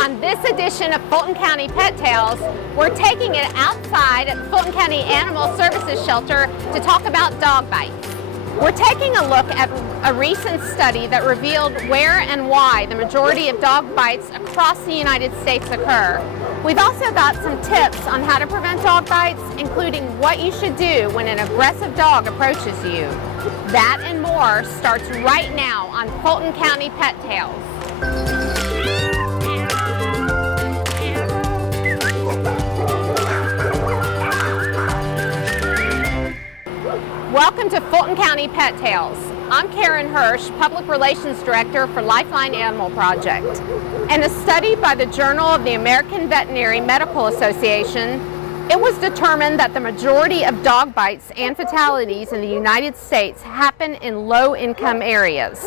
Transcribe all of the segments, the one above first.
On this edition of Fulton County Pet Tales, we're taking it outside at the Fulton County Animal Services Shelter to talk about dog bites. We're taking a look at a recent study that revealed where and why the majority of dog bites across the United States occur. We've also got some tips on how to prevent dog bites, including what you should do when an aggressive dog approaches you. That and more starts right now on Fulton County Pet Tales. Welcome to Fulton County Pet Tales. I'm Karen Hirsch, Public Relations Director for Lifeline Animal Project. In a study by the Journal of the American Veterinary Medical Association, it was determined that the majority of dog bites and fatalities in the United States happen in low-income areas.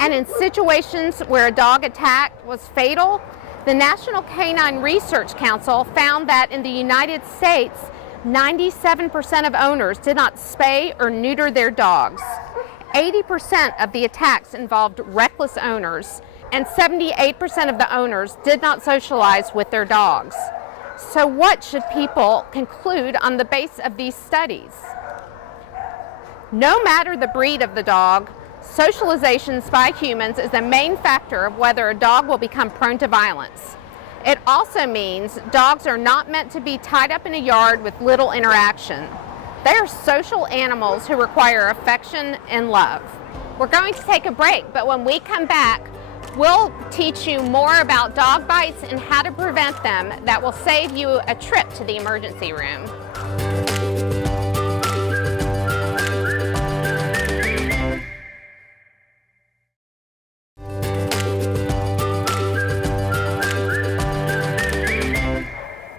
And in situations where a dog attack was fatal, the National Canine Research Council found that in the United States, 97% of owners did not spay or neuter their dogs. 80% of the attacks involved reckless owners, and 78% of the owners did not socialize with their dogs. So what should people conclude on the basis of these studies? No matter the breed of the dog, socializations by humans is the main factor of whether a dog will become prone to violence. It also means dogs are not meant to be tied up in a yard with little interaction. They are social animals who require affection and love. We're going to take a break, but when we come back, we'll teach you more about dog bites and how to prevent them that will save you a trip to the emergency room.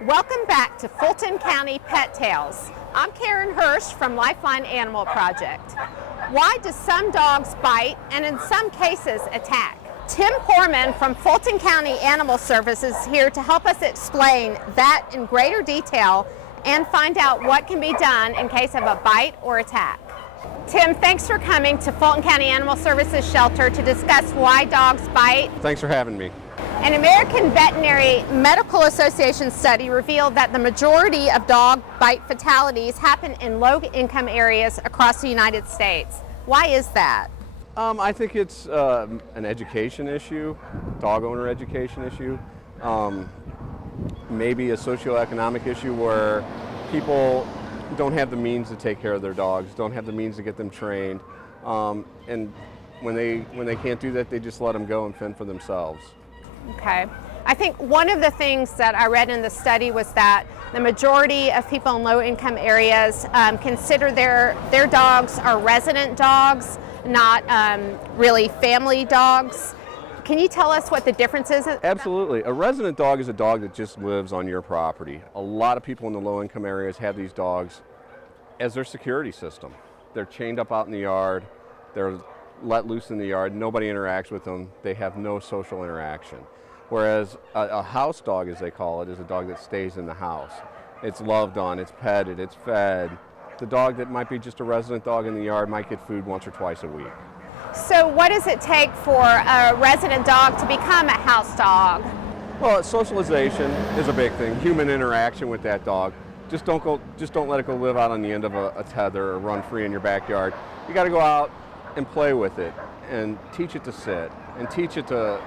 Welcome back to Fulton County Pet Tales. I'm Karen Hirsch from Lifeline Animal Project. Why do some dogs bite and in some cases attack? Tim Poorman from Fulton County Animal Services is here to help us explain that in greater detail and find out what can be done in case of a bite or attack. Tim, thanks for coming to Fulton County Animal Services Shelter to discuss why dogs bite. Thanks for having me. An American Veterinary Medical Association study revealed that the majority of dog bite fatalities happen in low-income areas across the United States. Why is that? I think it's an education issue, dog owner education issue, maybe a socioeconomic issue where people don't have the means to take care of their dogs, don't have the means to get them trained, and when they can't do that, they just let them go and fend for themselves. Okay. I think one of the things that I read in the study was that the majority of people in low-income areas consider their dogs are resident dogs, not really family dogs. Can you tell us what the difference is? Absolutely. A resident dog is a dog that just lives on your property. A lot of people in the low-income areas have these dogs as their security system. They're chained up out in the yard. They're let loose in the yard. Nobody interacts with them. They have no social interaction. Whereas a house dog, as they call it, is a dog that stays in the house. It's loved on, it's petted, it's fed. The dog that might be just a resident dog in the yard might get food once or twice a week. So what does it take for a resident dog to become a house dog? Well, socialization is a big thing. Human interaction with that dog. Just don't let it go live out on the end of a tether or run free in your backyard. You got to go out and play with it and teach it to sit and teach it to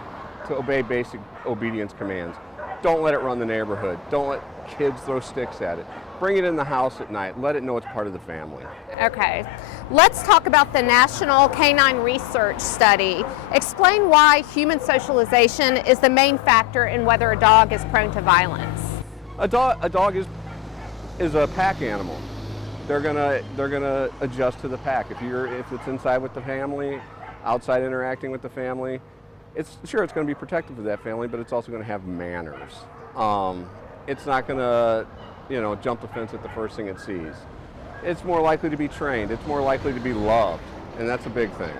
obey basic obedience commands. Don't let it run the neighborhood. Don't let kids throw sticks at it. Bring it in the house at night. Let it know it's part of the family. Okay. Let's talk about the National Canine Research Study. Explain why human socialization is the main factor in whether a dog is prone to violence. A dog is a pack animal. They're gonna adjust to the pack. If it's inside with the family, outside interacting with the family, it's going to be protective of that family, but it's also going to have manners. It's not going to, jump the fence at the first thing it sees. It's more likely to be trained. It's more likely to be loved, and that's a big thing.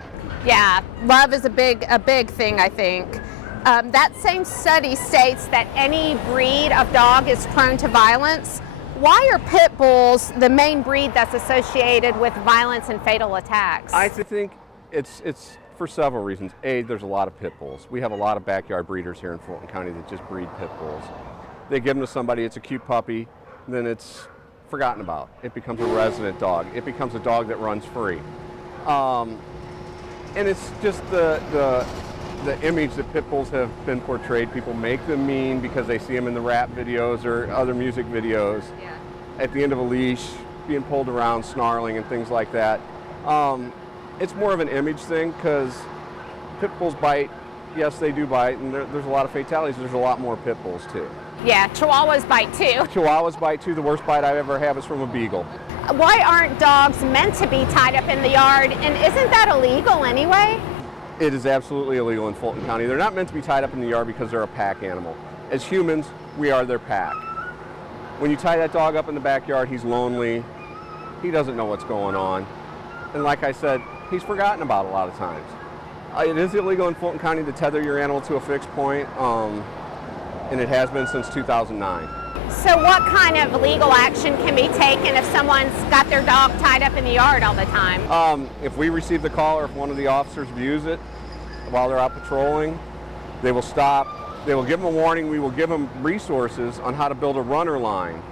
Yeah, love is a big thing, I think. That same study states that any breed of dog is prone to violence. Why are pit bulls the main breed that's associated with violence and fatal attacks? I think it's for several reasons. A, there's a lot of pit bulls. We have a lot of backyard breeders here in Fulton County that just breed pit bulls. They give them to somebody, it's a cute puppy, then it's forgotten about. It becomes a resident dog. It becomes a dog that runs free. And it's just the image that pit bulls have been portrayed. People make them mean because they see them in the rap videos or other music videos. Yeah. At the end of a leash, being pulled around, snarling and things like that. It's more of an image thing because pit bulls bite. Yes, they do bite, and there's a lot of fatalities. There's a lot more pit bulls too. Yeah, Chihuahuas bite too. Chihuahuas bite too. The worst bite I ever had was from a beagle. Why aren't dogs meant to be tied up in the yard, and isn't that illegal anyway? It is absolutely illegal in Fulton County. They're not meant to be tied up in the yard because they're a pack animal. As humans, we are their pack. When you tie that dog up in the backyard, he's lonely. He doesn't know what's going on. And like I said, he's forgotten about a lot of times. It is illegal in Fulton County to tether your animal to a fixed point, and it has been since 2009. So what kind of legal action can be taken if someone's got their dog tied up in the yard all the time? If we receive the call or if one of the officers views it while they're out patrolling, they will stop. They will give them a warning. We will give them resources on how to build a runner line.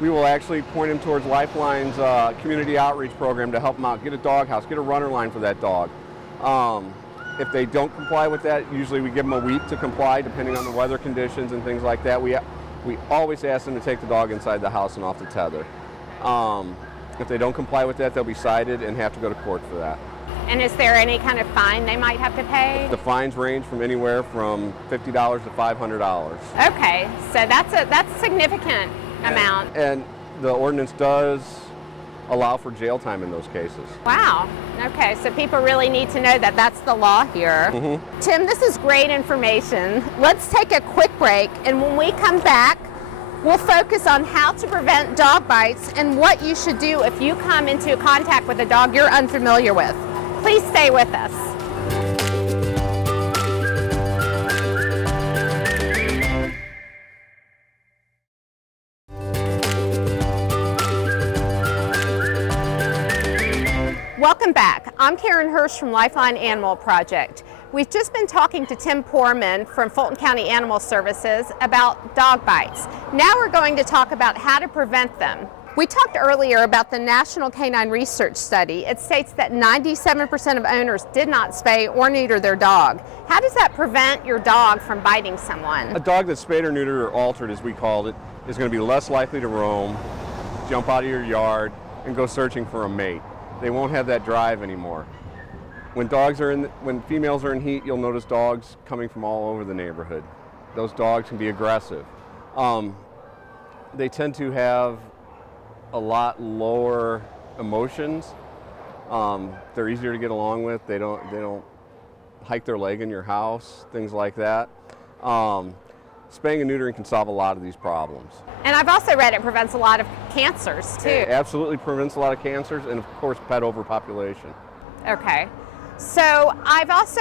We will actually point them towards Lifeline's community outreach program to help them out. Get a dog house, get a runner line for that dog. If they don't comply with that, usually we give them a week to comply depending on the weather conditions and things like that. We always ask them to take the dog inside the house and off the tether. If they don't comply with that, they'll be cited and have to go to court for that. And is there any kind of fine they might have to pay? The fines range from anywhere from $50 to $500. Okay, so that's a significant amount. And the ordinance does allow for jail time in those cases. Wow. Okay, so people really need to know that that's the law here. Mm-hmm. Tim, this is great information. Let's take a quick break, and when we come back, we'll focus on how to prevent dog bites and what you should do if you come into contact with a dog you're unfamiliar with. Please stay with us. Welcome back. I'm Karen Hirsch from Lifeline Animal Project. We've just been talking to Tim Poorman from Fulton County Animal Services about dog bites. Now we're going to talk about how to prevent them. We talked earlier about the National Canine Research Study. It states that 97% of owners did not spay or neuter their dog. How does that prevent your dog from biting someone? A dog that's spayed or neutered or altered, as we called it, is going to be less likely to roam, jump out of your yard, and go searching for a mate. They won't have that drive anymore. When females are in heat, you'll notice dogs coming from all over the neighborhood. Those dogs can be aggressive. They tend to have a lot lower emotions. They're easier to get along with. They don't hike their leg in your house, things like that. Spaying and neutering can solve a lot of these problems. And I've also read it prevents a lot of cancers too. It absolutely prevents a lot of cancers and of course pet overpopulation. Okay. So I've also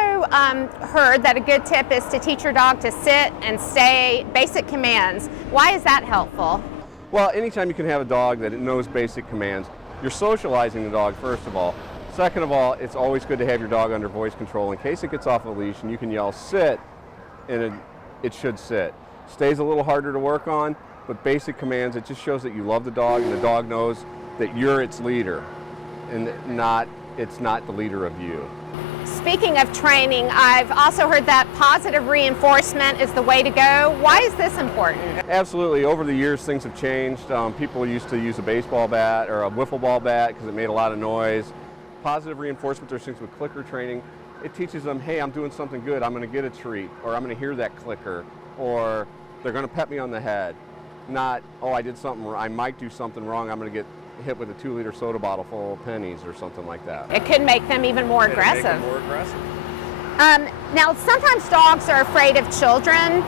heard that a good tip is to teach your dog to sit and stay, basic commands. Why is that helpful? Well, anytime you can have a dog that knows basic commands, you're socializing the dog, first of all. Second of all, it's always good to have your dog under voice control in case it gets off a leash and you can yell sit and it should sit. Stays a little harder to work on, but basic commands, it just shows that you love the dog and the dog knows that you're its leader and it's not the leader of you. Speaking of training, I've also heard that positive reinforcement is the way to go. Why is this important? Absolutely. Over the years, things have changed. People used to use a baseball bat or a wiffle ball bat because it made a lot of noise. Positive reinforcement, there's things with clicker training. It teaches them, hey, I'm doing something good. I'm going to get a treat, or I'm going to hear that clicker, or they're going to pet me on the head. Not, oh, I might do something wrong. I'm going to get hit with a 2-liter soda bottle full of pennies or something like that. It could make them even more aggressive. Make them more aggressive. Now, sometimes dogs are afraid of children.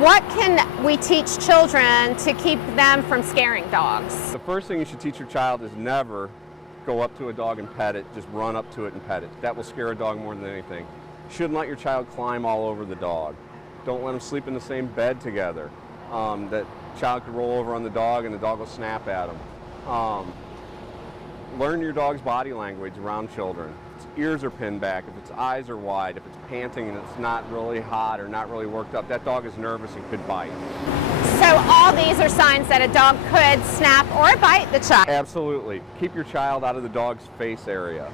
What can we teach children to keep them from scaring dogs? The first thing you should teach your child is never go up to a dog and pet it. Just run up to it and pet it. That will scare a dog more than anything. You shouldn't let your child climb all over the dog. Don't let them sleep in the same bed together. That child could roll over on the dog and the dog will snap at them. Learn your dog's body language around children. ears are pinned back, if its eyes are wide, if it's panting and it's not really hot or not really worked up, that dog is nervous and could bite. So all these are signs that a dog could snap or bite the child. Absolutely. Keep your child out of the dog's face area.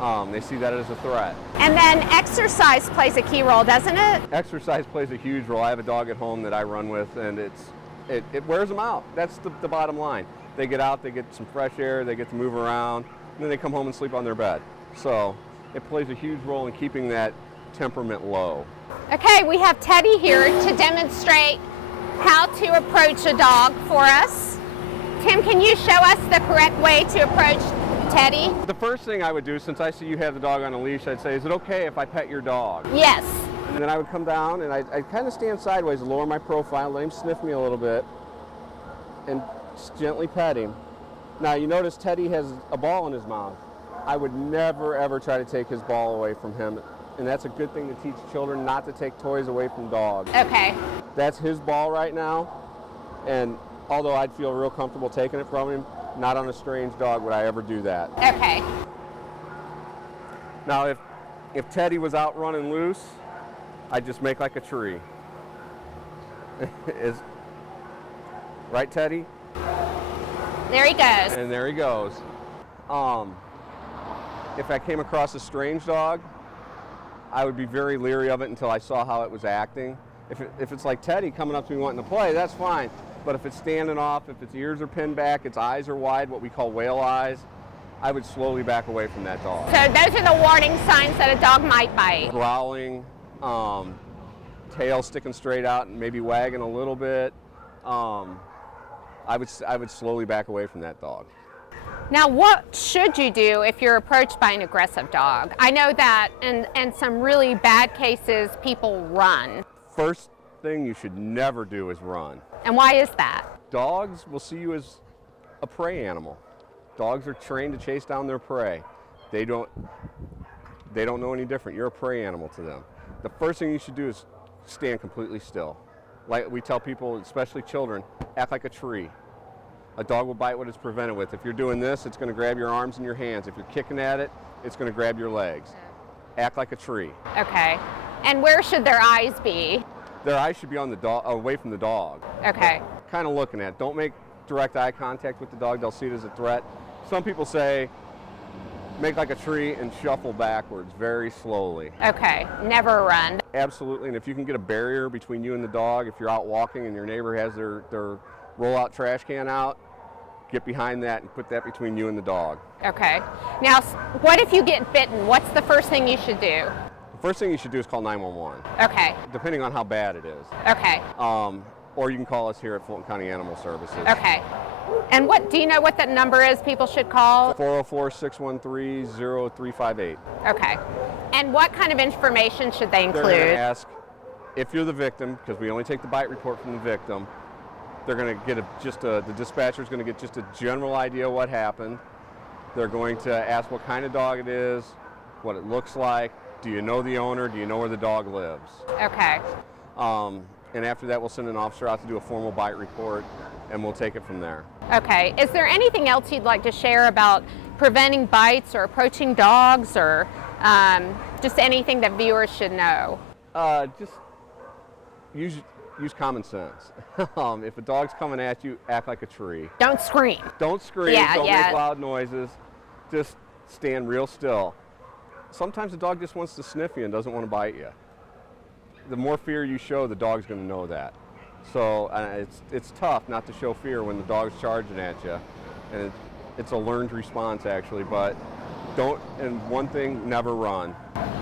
Okay. They see that as a threat. And then exercise plays a key role, doesn't it? Exercise plays a huge role. I have a dog at home that I run with, and it wears them out. That's the bottom line. They get out, they get some fresh air, they get to move around, and then they come home and sleep on their bed. So it plays a huge role in keeping that temperament low. Okay, we have Teddy here to demonstrate how to approach a dog for us. Tim, can you show us the correct way to approach Teddy? The first thing I would do, since I see you have the dog on a leash, I'd say, is it okay if I pet your dog? Yes. And then I would come down and I'd kind of stand sideways, lower my profile, let him sniff me a little bit, and just gently pet him. Now you notice Teddy has a ball in his mouth. I would never ever try to take his ball away from him. And that's a good thing to teach children, not to take toys away from dogs. Okay. That's his ball right now, and although I'd feel real comfortable taking it from him, not on a strange dog would I ever do that. Okay. Now if Teddy was out running loose, I'd just make like a tree. Right, Teddy? There he goes. And there he goes. If I came across a strange dog, I would be very leery of it until I saw how it was acting. If it's like Teddy coming up to me wanting to play, that's fine. But if it's standing off, if its ears are pinned back, its eyes are wide, what we call whale eyes, I would slowly back away from that dog. So those are the warning signs that a dog might bite. Growling, tail sticking straight out and maybe wagging a little bit, I would slowly back away from that dog. Now, what should you do if you're approached by an aggressive dog? I know that in some really bad cases, people run. First thing you should never do is run. And why is that? Dogs will see you as a prey animal. Dogs are trained to chase down their prey. They don't know any different. You're a prey animal to them. The first thing you should do is stand completely still. Like we tell people, especially children, act like a tree. A dog will bite what it's prevented with. If you're doing this, it's going to grab your arms and your hands. If you're kicking at it, it's going to grab your legs. Act like a tree. Okay. And where should their eyes be? Their eyes should be on the dog, away from the dog. Okay. Kind of looking at it. Don't make direct eye contact with the dog. They'll see it as a threat. Some people say, make like a tree and shuffle backwards very slowly. Okay. Never run. Absolutely. And if you can get a barrier between you and the dog, if you're out walking and your neighbor has their roll-out trash can out, get behind that and put that between you and the dog. Okay. Now, what if you get bitten? What's the first thing you should do? The first thing you should do is call 911. Okay. Depending on how bad it is. Okay. Or you can call us here at Fulton County Animal Services. Okay. And do you know what that number is people should call? 404-613-0358. Okay. And what kind of information should they include? They're going to ask if you're the victim, because we only take the bite report from the victim. They're going to get the dispatcher's going to get just a general idea what happened. They're going to ask what kind of dog it is, what it looks like. Do you know the owner? Do you know where the dog lives? Okay. And after that, we'll send an officer out to do a formal bite report, and we'll take it from there. Okay. Is there anything else you'd like to share about preventing bites or approaching dogs, or just anything that viewers should know? Just use common sense. If a dog's coming at you, act like a tree. Don't scream. Don't scream. Yeah, don't yeah. make loud noises. Just stand real still. Sometimes the dog just wants to sniff you and doesn't want to bite you. The more fear you show, the dog's going to know that. So it's tough not to show fear when the dog's charging at you. And it's a learned response, actually. But and one thing, never run.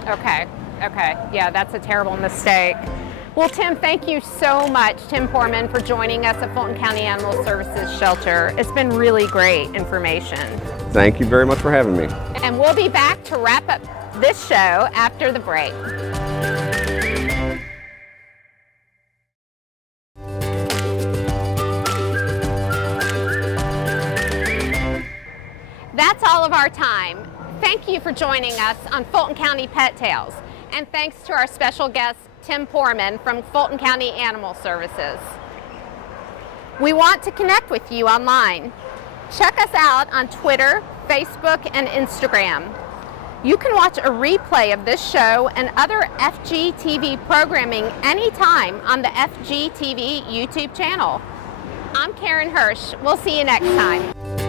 Okay. Okay. Yeah, that's a terrible mistake. Well, Tim, thank you so much, Tim Foreman, for joining us at Fulton County Animal Services Shelter. It's been really great information. Thank you very much for having me. And we'll be back to wrap up this show after the break. That's all of our time. Thank you for joining us on Fulton County Pet Tales. And thanks to our special guest, Tim Foreman from Fulton County Animal Services. We want to connect with you online. Check us out on Twitter, Facebook, and Instagram. You can watch a replay of this show and other FGTV programming anytime on the FGTV YouTube channel. I'm Karen Hirsch. We'll see you next time.